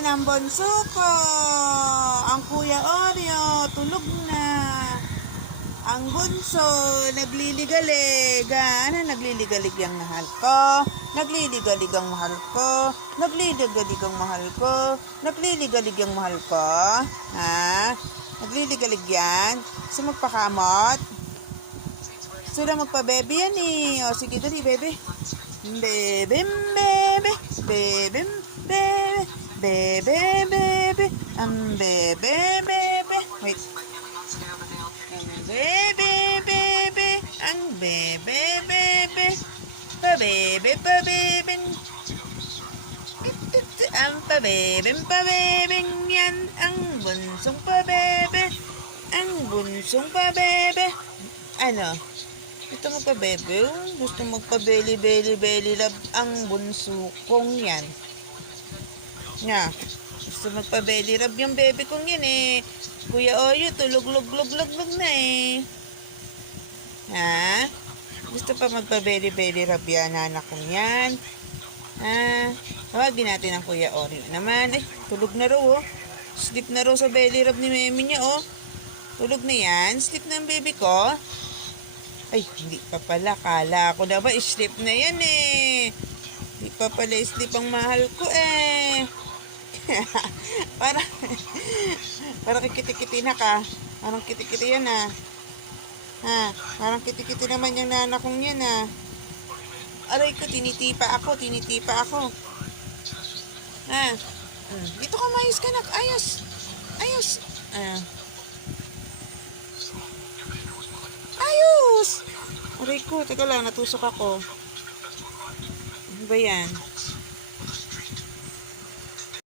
ng bunso ko. Ang Kuya Oreo, tulog na. Ang bunso, nagliligalig. Ano, nagliligalig ang mahal ko. Nagliligalig ang mahal ko. Nagliligalig ang mahal ko. Nagliligalig ang mahal ko. Ha? Nagliligalig yan. Gusto magpakamot? Gusto na magpa-baby yan eh. O, sige, dali, baby. Bebe, bebe, bebe, bebe, bebe, ang bebe, bebe. Wait. Ang bebe, bebe, ang bebe, bebe, pabebe, pabebe. Ang pabebeng pabebeng yan, ang bunsong pabebe, ang bunsong pabebe. Ano? Gusto magpa-bebe? Gusto magpa-belly-belly-belly love ang bunso kong yan. Nga. Gusto magpa-belly rub yung bebe kong yan eh. Kuya Oyo, tulog-log-log-log-log na eh. Ha? Gusto pa magpa-belly-belly rub yan, anak kong yan. Ha? Tawagin natin ang Kuya Oreo naman. Eh, tulog na raw oh. Sleep na raw sa belly rub ni Memi niya oh. Tulog na yan. Sleep na ang baby ko. Ay, hindi pa pala. Kala ko na ba, sleep na yan eh. Hindi pa pala sleep ang mahal ko eh. para, para kikiti-kiti na ka. Parang kiti-kiti yan ah. Ha, parang kiti-kiti naman yung nana kong yan ah. Aray ko, tinitipa ako, tinitipa ako. Ha, hmm. dito ka mayos ka nak. Ayos. Ayos. Ah. Ayos! Aray ko, teka lang, natusok ako. Ano ba yan?